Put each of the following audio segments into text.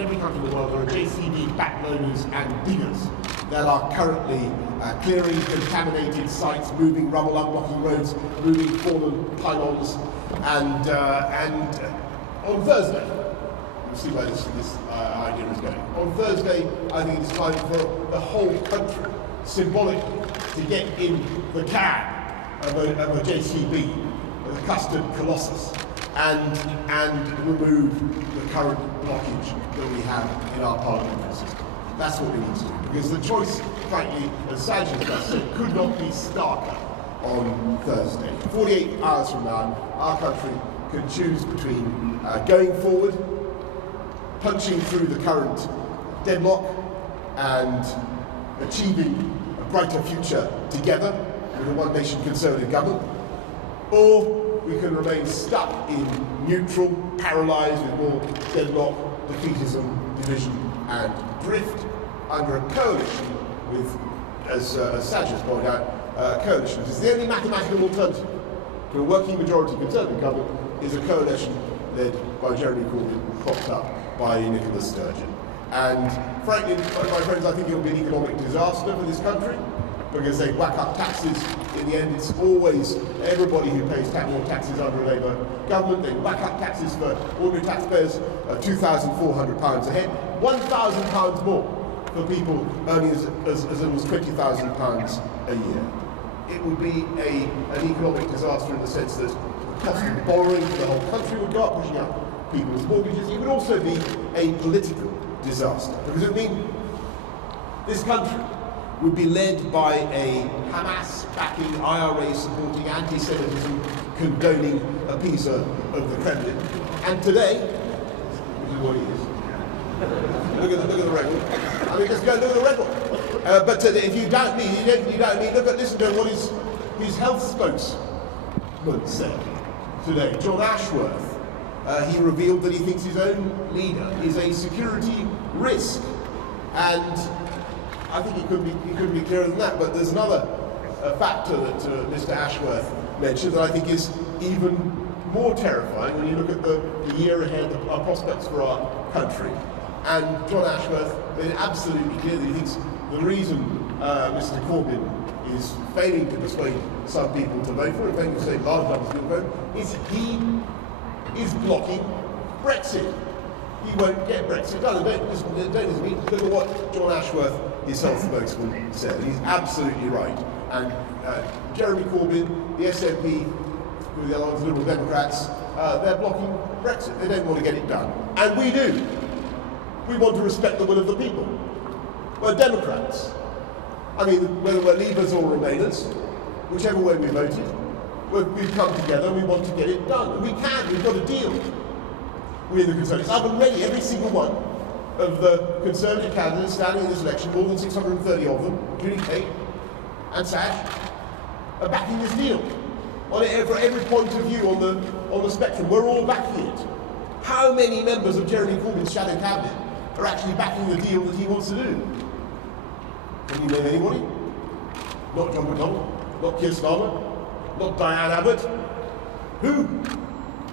in every country in the world, there are JCB backloaders and diggers that are currently clearing contaminated sites, moving rubble, unblocking roads, moving fallen pylons, and on Thursday, you'll see where this idea is going. On Thursday, I think it's time for the whole country, symbolic, to get in the cab of a JCB, the custard colossus, and remove the current blockage that we have in our parliamentary system. That's what we need to do, because the choice, frankly, as Sajid has said, could not be starker on Thursday. 48 hours from now, our country can choose between going forward, punching through the current deadlock, and achieving a brighter future together with a one-nation Conservative government, or we can remain stuck in neutral, paralysed with more deadlock, defeatism, division, and drift under a coalition with, as Sajid pointed out, coalition. It's the only mathematical alternative to a working majority Conservative government is a coalition led by Jeremy Corbyn, propped up by Nicola Sturgeon. And frankly, my friends, I think it will be an economic disaster for this country, because they whack up taxes. In the end, it's always everybody who pays more taxes under a Labour government. They whack up taxes for ordinary taxpayers, £2,400 a head, £1,000 more for people earning as little as £20,000 a year. It would be an economic disaster in the sense that the cost of borrowing for the whole country would go up, pushing up people's mortgages. It would also be a political disaster, because it would mean this country would be led by a Hamas-backing, IRA-supporting, anti-Semitism condoning appeaser of the Kremlin. And today, this is what he is. Look at the record. I mean, just go look at the record. But if you doubt me, you doubt me. Listen to what his health spokesman said today. John Ashworth. He revealed that he thinks his own leader is a security risk, and I think he couldn't be clearer than that. But there's another factor that Mr. Ashworth mentioned that I think is even more terrifying when you look at the year ahead, our prospects for our country. And John Ashworth made it absolutely clear that he thinks the reason Mr. Corbyn is failing to persuade some people to vote for him, failing to say large numbers of people vote, is he is blocking Brexit. He won't get Brexit done. Don't listen to me. Look at what John Ashworth, his health spokesman, said. He's absolutely right. And Jeremy Corbyn, the SNP, with the other Liberal Democrats, they're blocking Brexit. They don't want to get it done. And we do. We want to respect the will of the people. We're Democrats. I mean, whether we're Leavers or Remainers, whichever way we voted, we've come together and we want to get it done. And we can. We've got a deal with the Conservatives. I've been ready, every single one of the Conservative candidates standing in this election, more than 630 of them, including Kate and Sash, are backing this deal. For every point of view on the spectrum, we're all backing it. How many members of Jeremy Corbyn's shadow cabinet are actually backing the deal that he wants to do? Can you name anybody? Not John McDonnell, not Keir Starmer, not Diane Abbott. Who?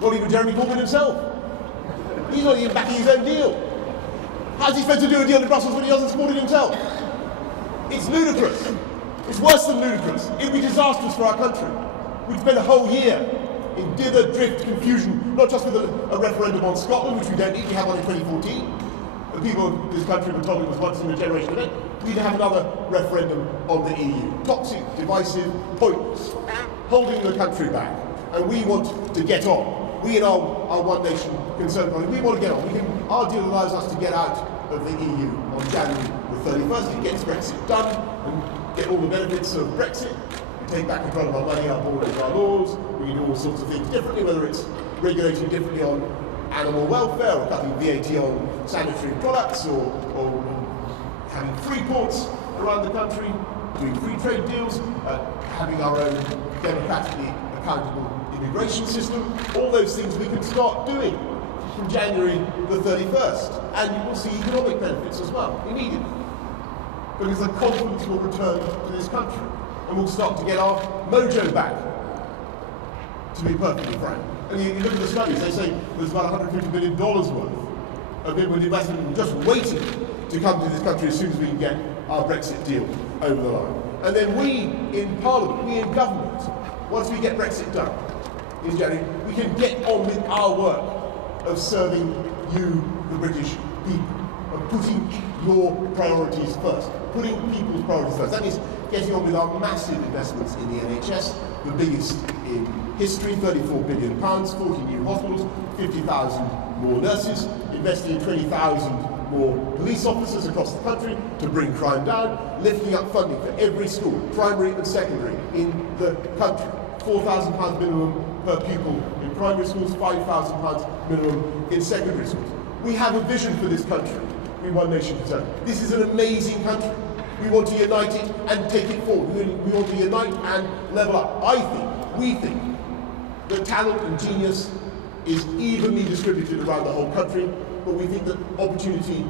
Not even Jeremy Corbyn himself. He's not even backing his own deal. How's he supposed to do a deal in Brussels when he doesn't support it himself? It's ludicrous. It's worse than ludicrous. It would be disastrous for our country. We'd spend a whole year in dither, drift, confusion, not just with a referendum on Scotland, which we don't need, we have one in 2014. The people of this country were told it was once in a generation event. We'd have another referendum on the EU. Toxic, divisive, pointless, holding the country back. And we want to get on. We in our one nation Conservative Party, we want to get on. Our deal allows us to get out of the EU on January the 31st. It gets Brexit done and get all the benefits of Brexit. We take back control of our money, our borders, our laws. We can do all sorts of things differently, whether it's regulating differently on animal welfare or cutting VAT on sanitary products or having free ports around the country, doing free trade deals, having our own democratically accountable immigration system. All those things we can start doing from January the 31st. And you will see economic benefits as well, immediately. Because the confidence will return to this country. And we'll start to get our mojo back, to be perfectly frank. And you look at the studies, they say there's about $150 billion worth of inward investment just waiting to come to this country as soon as we can get our Brexit deal over the line. And then we in Parliament, we in government, once we get Brexit done in January, we can get on with our work of serving you, the British people, of putting your priorities first, putting people's priorities first. That means getting on with our massive investments in the NHS, the biggest in history, £34 billion, 40 new hospitals, 50,000 more nurses, investing in 20,000 more police officers across the country to bring crime down, lifting up funding for every school, primary and secondary, in the country. £4,000 minimum per pupil in primary schools, £5,000 minimum in secondary schools. We have a vision for this country. We One Nation Concern. This is an amazing country. We want to unite it and take it forward. We want to unite and level up. We think, that talent and genius is evenly distributed around the whole country, but we think that opportunity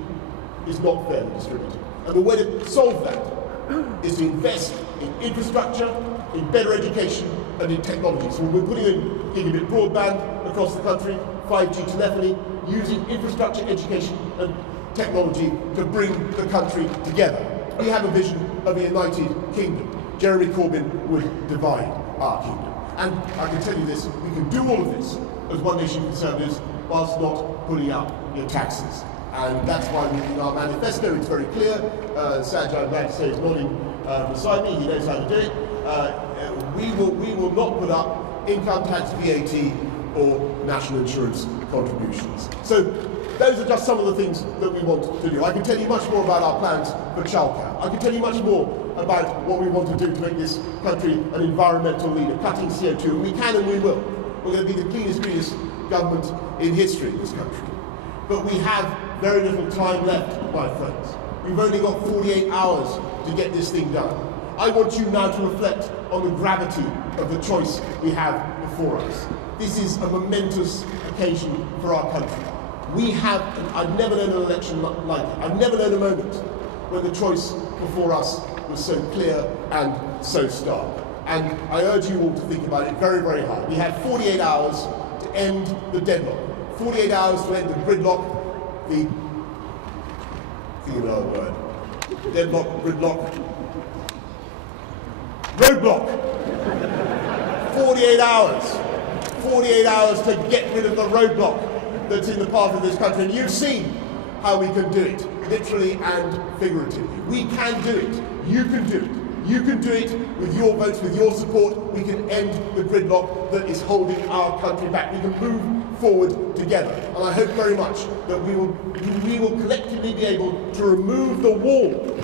is not fairly distributed. And the way to solve that is to invest in infrastructure, in better education, and in technology. So we're putting in gigabit broadband across the country, 5G telephony, using infrastructure, education, and technology to bring the country together. We have a vision of a united kingdom. Jeremy Corbyn would divide our kingdom. And I can tell you this, we can do all of this as One Nation Conservatives whilst not putting up your taxes. And that's why in our manifesto it's very clear. Sajid, I'm glad to say, is nodding beside me, he knows how to do it. We will not put up income tax, VAT, or national insurance contributions. So those are just some of the things that we want to do. I can tell you much more about our plans for childcare. I can tell you much more about what we want to do to make this country an environmental leader, cutting CO2, and we can and we will. We're going to be the greenest government in history in this country. But we have very little time left, my friends. We've only got 48 hours to get this thing done. I want you now to reflect on the gravity of the choice we have before us. This is a momentous occasion for our country. We have, I've never known an election like it. I've never known a moment when the choice before us was so clear and so stark. And I urge you all to think about it very, very hard. We have 48 hours to end the deadlock. 48 hours to end the gridlock, think of another word. Deadlock, gridlock, roadblock. 48 hours. 48 hours to get rid of the roadblock that's in the path of this country. And you've seen how we can do it, literally and figuratively. We can do it. You can do it. You can do it with your votes, with your support. We can end the gridlock that is holding our country back. We can move forward together. And I hope very much that we will collectively be able to remove the wall.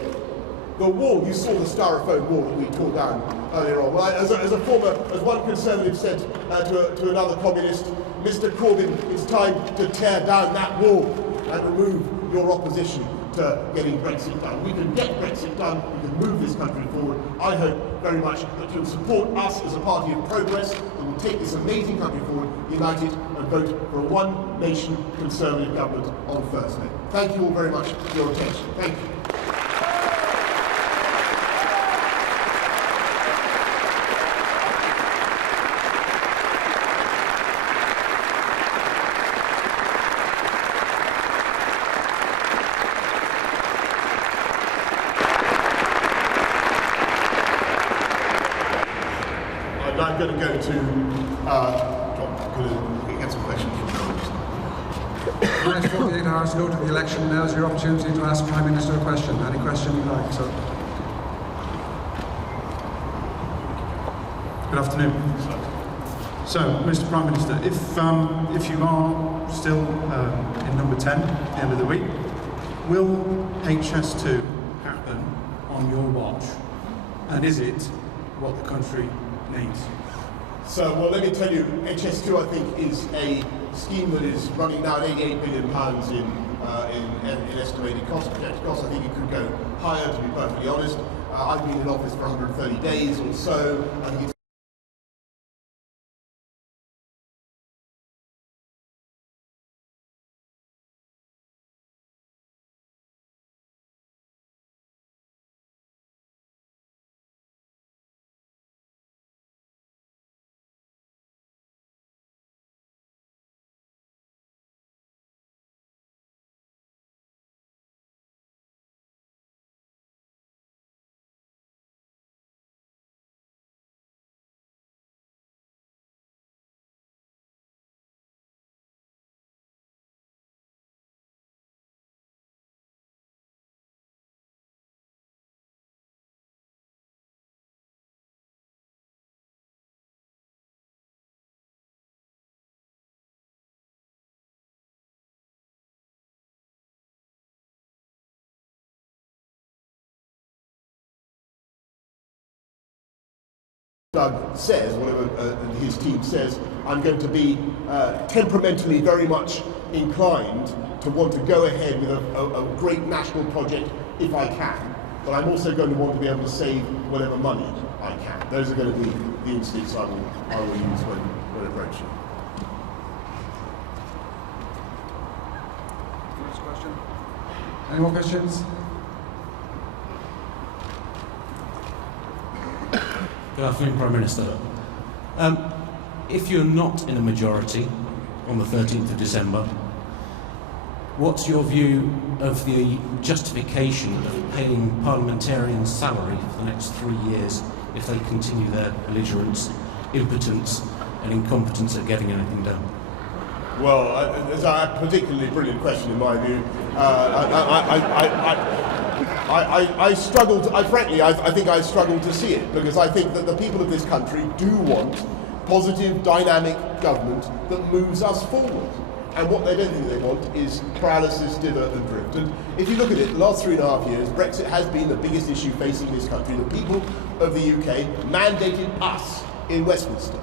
The wall, you saw the styrofoam wall that we tore down earlier on. Well, as one Conservative said to another communist, Mr. Corbyn, it's time to tear down that wall and remove your opposition to getting Brexit done. We can get Brexit done, we can move this country forward. I hope very much that you'll support us as a party of progress, that will take this amazing country forward, united, and vote for a One Nation Conservative government on Thursday. Thank you all very much for your attention. Thank you. I'm going to go to John. I'm going to get some questions from those. The next 48 hours to go to the election. Now is your opportunity to ask Prime Minister a question. Any question you like. So, good afternoon. So, Mr. Prime Minister, if you are still in number 10 at the end of the week, will HS2 happen on your watch? And is it what the country needs? So, well, let me tell you, HS2, I think, is a scheme that is running now at £88 billion in estimated cost, projected cost. I think it could go higher, to be perfectly honest. I've been in office for 130 days or so. I think it's Doug says, whatever his team says, I'm going to be temperamentally very much inclined to want to go ahead with a great national project if I can, but I'm also going to want to be able to save whatever money I can. Those are going to be the instincts I will use when approaching. Next question. Any more questions? Good afternoon, Prime Minister. If you're not in a majority on the 13th of December, what's your view of the justification of paying parliamentarians salary for the next 3 years if they continue their belligerence, impotence and incompetence at getting anything done? Well, it's a particularly brilliant question in my view. I struggled, frankly, I think I struggled to see it, because I think that the people of this country do want positive, dynamic government that moves us forward. And what they don't think they want is paralysis, dither and drift. And if you look at it, the last 3.5 years, Brexit has been the biggest issue facing this country. The people of the UK mandated us in Westminster,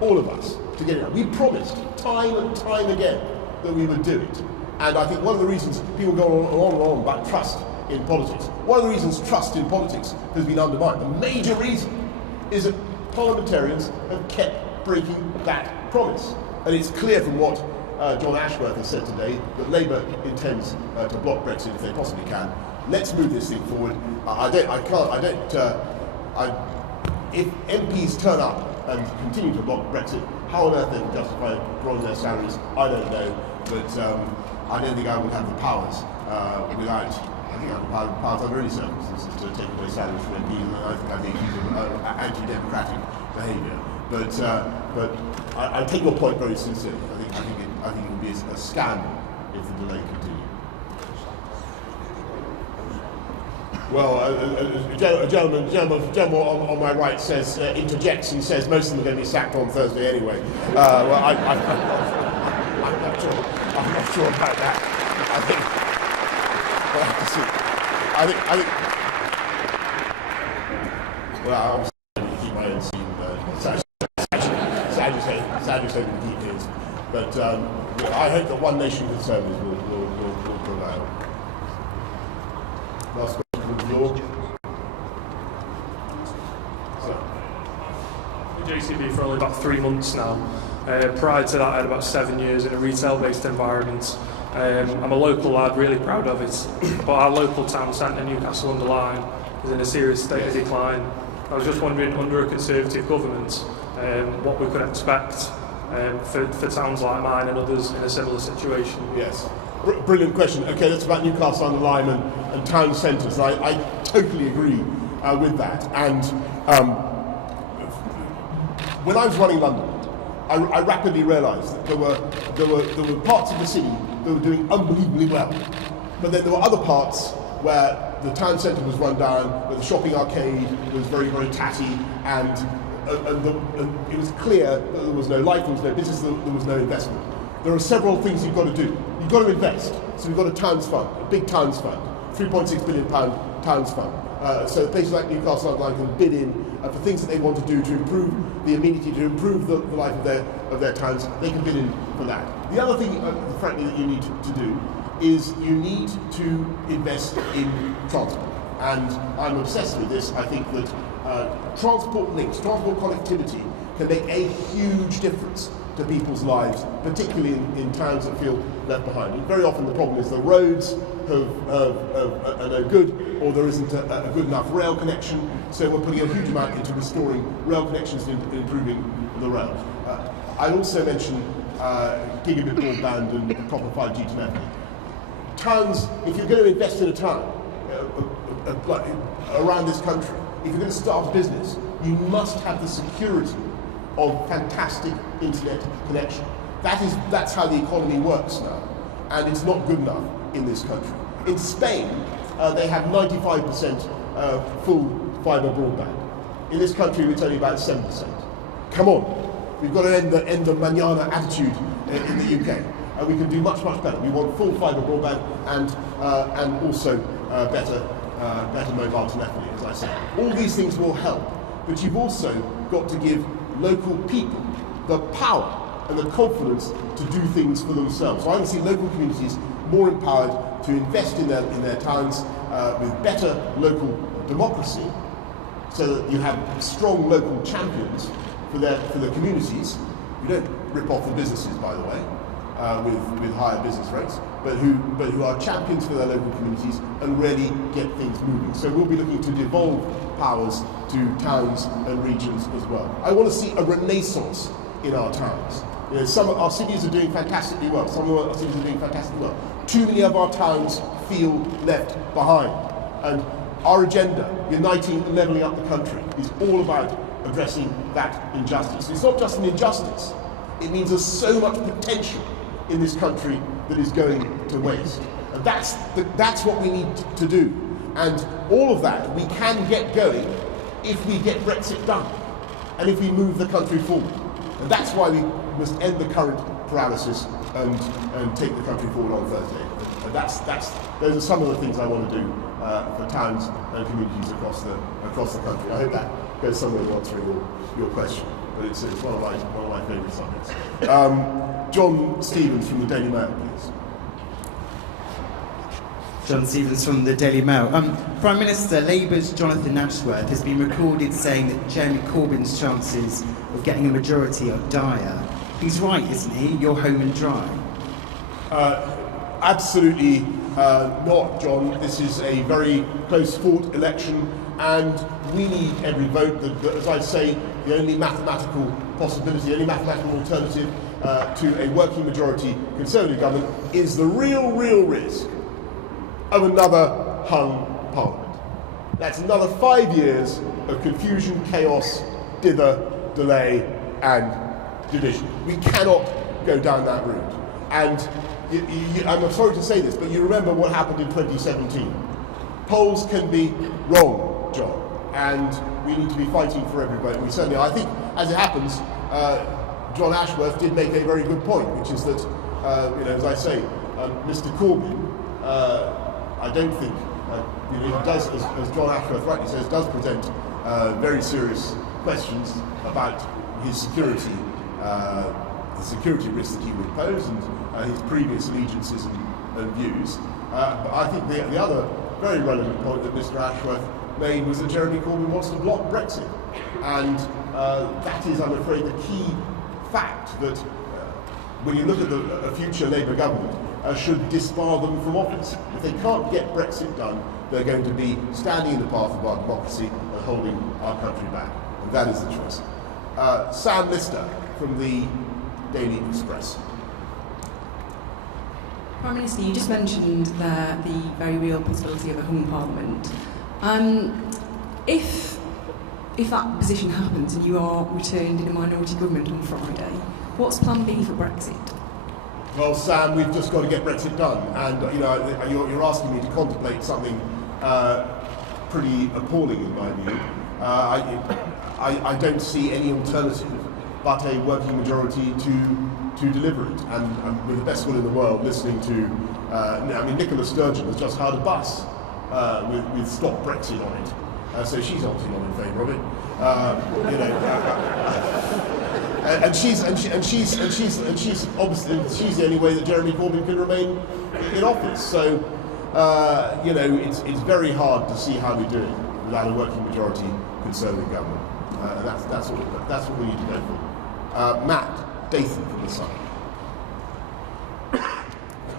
all of us, to get it out. We promised time and time again that we would do it. And I think one of the reasons people go on and on about trust in politics, one of the reasons trust in politics has been undermined, the major reason, is that parliamentarians have kept breaking that promise. And it's clear from what John Ashworth has said today that Labour intends to block Brexit if they possibly can. Let's move this thing forward. If MPs turn up and continue to block Brexit, how on earth they can justify growing their salaries, I don't know. But I don't think I would have the powers without. I think I have the powers under any circumstances to take away salaries from MPs, and I think I'd be accused of anti-democratic behaviour. But I take your point very sincerely. I think it would be a scandal if the delay continued. Well, a gentleman on my right says, interjects and says most of them are going to be sacked on Thursday anyway. Well, I'm not sure about that. Well, I'm going to keep my own scene. Sadly, so to keep his. But I hope that one nation conservatives will prevail. Last question from the floor. JCB for only about 3 months now. Prior to that, I had about 7 years in a retail-based environment. I'm a local lad, really proud of it. But our local town centre, Newcastle-under-Lyme, is in a serious state of decline. I was just wondering, under a Conservative government, what we could expect for towns like mine and others in a similar situation. Yes, brilliant question. Okay, that's about Newcastle-under-Lyme and town centres. I totally agree with that. And when I was running London, I rapidly realised that there were parts of the city that were doing unbelievably well, but then there were other parts where the town centre was run down, where the shopping arcade was very, very tatty, and it was clear that there was no life, there was no business, there was no investment. There are several things you've got to do. You've got to invest. So we've got a towns fund, a big towns fund, £3.6 billion towns fund. So places like Newcastle-under-Lyme can bid in for things that they want to do to improve the amenity, to improve the life of their towns. They can bid in for that. The other thing, frankly, that you need to do is you need to invest in transport. And I'm obsessed with this. I think that transport links, transport connectivity can make a huge difference to people's lives, particularly in towns that feel left behind. And very often the problem is the roads are no good, or there isn't a good enough rail connection, so we're putting a huge amount into restoring rail connections and improving the rail. I'd also mention gigabit broadband and proper 5G telephony. Towns, if you're going to invest in a town around this country, if you're going to start a business, you must have the security of fantastic internet connection. That's how the economy works now, and it's not good enough in this country. In Spain, they have 95% full fibre broadband. In this country, it's only about 7%. Come on, we've got to end the mañana attitude in the UK. We can do much, much better. We want full fibre broadband and also better mobile telephony, as I said. All these things will help, but you've also got to give local people the power and the confidence to do things for themselves. So I want to see local communities more empowered to invest in their towns with better local democracy, so that you have strong local champions for their communities. You don't rip off the businesses, by the way, with higher business rates, but who are champions for their local communities and really get things moving. So we'll be looking to devolve powers to towns and regions as well. I want to see a renaissance in our towns. You know, some of our cities are doing fantastically well. Some of our cities are doing fantastically well. Too many of our towns feel left behind. And our agenda, uniting and levelling up the country, is all about addressing that injustice. It's not just an injustice. It means there's so much potential in this country that is going to waste. And that's what we need to do. And all of that we can get going if we get Brexit done and if we move the country forward. And that's why we must end the current paralysis and take the country forward on Thursday. And those are some of the things I want to do for towns and communities across the country. I hope that goes somewhere to answering your question. But it's one of my favourite subjects. John Stevens from the Daily Mail, please. John Stevens from the Daily Mail. Prime Minister, Labour's Jonathan Ashworth has been recorded saying that Jeremy Corbyn's chances of getting a majority are dire. He's right, isn't he? You're home and dry. Absolutely not, John. This is a very close-fought election, and we need every vote. As I say, the only mathematical possibility, the only mathematical alternative to a working majority Conservative government is the real risk of another hung Parliament. That's another 5 years of confusion, chaos, dither, delay, and division. We cannot go down that route. And I'm sorry to say this, but you remember what happened in 2017. Polls can be wrong, John, and we need to be fighting for every vote. We certainly are. I think, as it happens, John Ashworth did make a very good point, which is that, as I say, Mr. Corbyn, I don't think, he does, as John Ashworth rightly says, does present very serious questions about his security, the security risks that he would pose, and his previous allegiances and views. But I think the other very relevant point that Mr. Ashworth made was that Jeremy Corbyn wants to block Brexit. And that is, I'm afraid, the key fact that when you look at a future Labour government, should disbar them from office. If they can't get Brexit done, they're going to be standing in the path of our democracy and holding our country back. And that is the choice. Sam Lister from the Daily Express. Prime Minister, you just mentioned the very real possibility of a hung Parliament. If that position happens and you are returned in a minority government on Friday, what's Plan B for Brexit? Well, Sam, we've just got to get Brexit done, and you're asking me to contemplate something pretty appalling in my view. I don't see any alternative but a working majority to deliver it. And with the best will in the world, listening to, Nicola Sturgeon has just hired a bus with Stop Brexit on it, so she's obviously not in favour of it. And she's obviously the only way that Jeremy Corbyn can remain in office. So it's very hard to see how we do it without a working majority Conservative government. And that's what we need to go for. Matt Dathan from the Sun.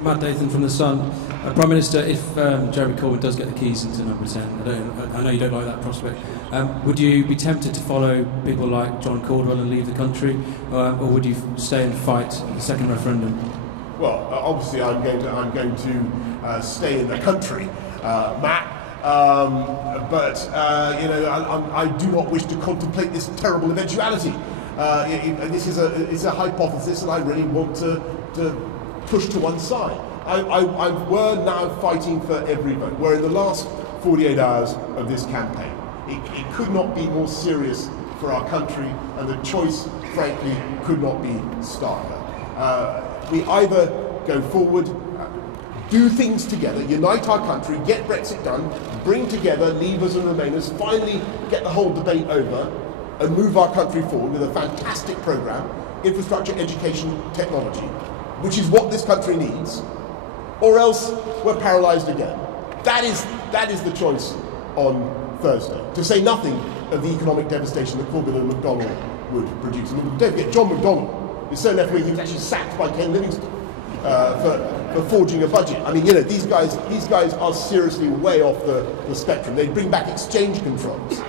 Matt Dathan from the Sun. Prime Minister, if Jeremy Corbyn does get the keys into number 10, I know you don't like that prospect, would you be tempted to follow people like John Caldwell and leave the country, or would you stay and fight the second referendum? Well, obviously I'm going to stay in the country, Matt. I do not wish to contemplate this terrible eventuality. This is a hypothesis, and I really want to push to one side. We're now fighting for every vote. We're in the last 48 hours of this campaign. It could not be more serious for our country, and the choice, frankly, could not be starker. We either go forward, do things together, unite our country, get Brexit done, bring together Leavers and Remainers, finally get the whole debate over, and move our country forward with a fantastic programme, infrastructure, education, technology, which is what this country needs, or else we're paralysed again. That is the choice on Thursday, to say nothing of the economic devastation that Corbyn and McDonnell would produce. And don't forget, John McDonnell is so left wing he was actually sacked by Ken Livingstone for forging a budget. I mean, these guys are seriously way off the spectrum. They bring back exchange controls.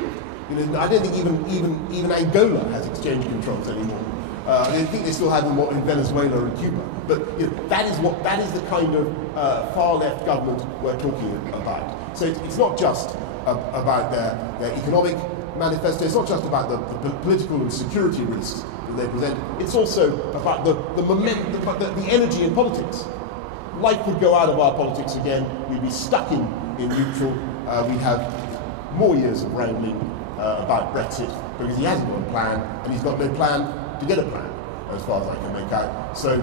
I don't think even Angola has exchange controls anymore. I think they still have them in Venezuela and Cuba. But that is the kind of far left government we're talking about. So it's not just about their economic manifesto. It's not just about the political and security risks that they present. It's also about the momentum, the energy in politics. Life would go out of our politics again. We'd be stuck in neutral. We'd have more years of wrangling about Brexit because he hasn't got a plan, and he's got no plan to get a plan, as far as I can make out. So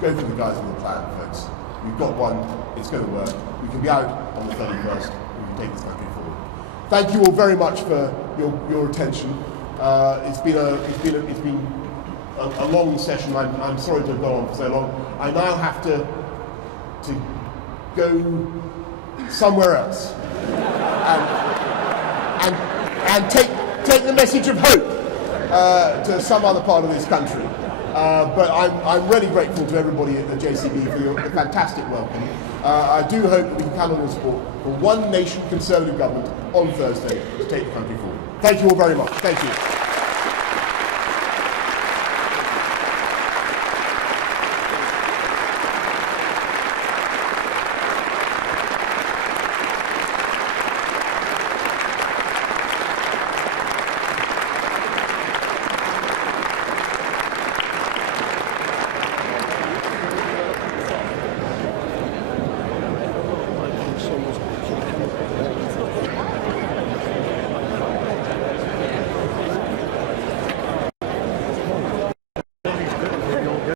go for the guys with the plan, folks. We've got one. It's going to work. We can be out on the 31st. We can take this country forward. Thank you all very much for your attention. It's been a long session. I'm sorry to have gone on for so long. I now have to go somewhere else and take the message of hope to some other part of this country. But I'm really grateful to everybody at the JCB for the fantastic welcome. I do hope that we can count on your support for one nation Conservative government on Thursday to take the country forward. Thank you all very much. Thank you.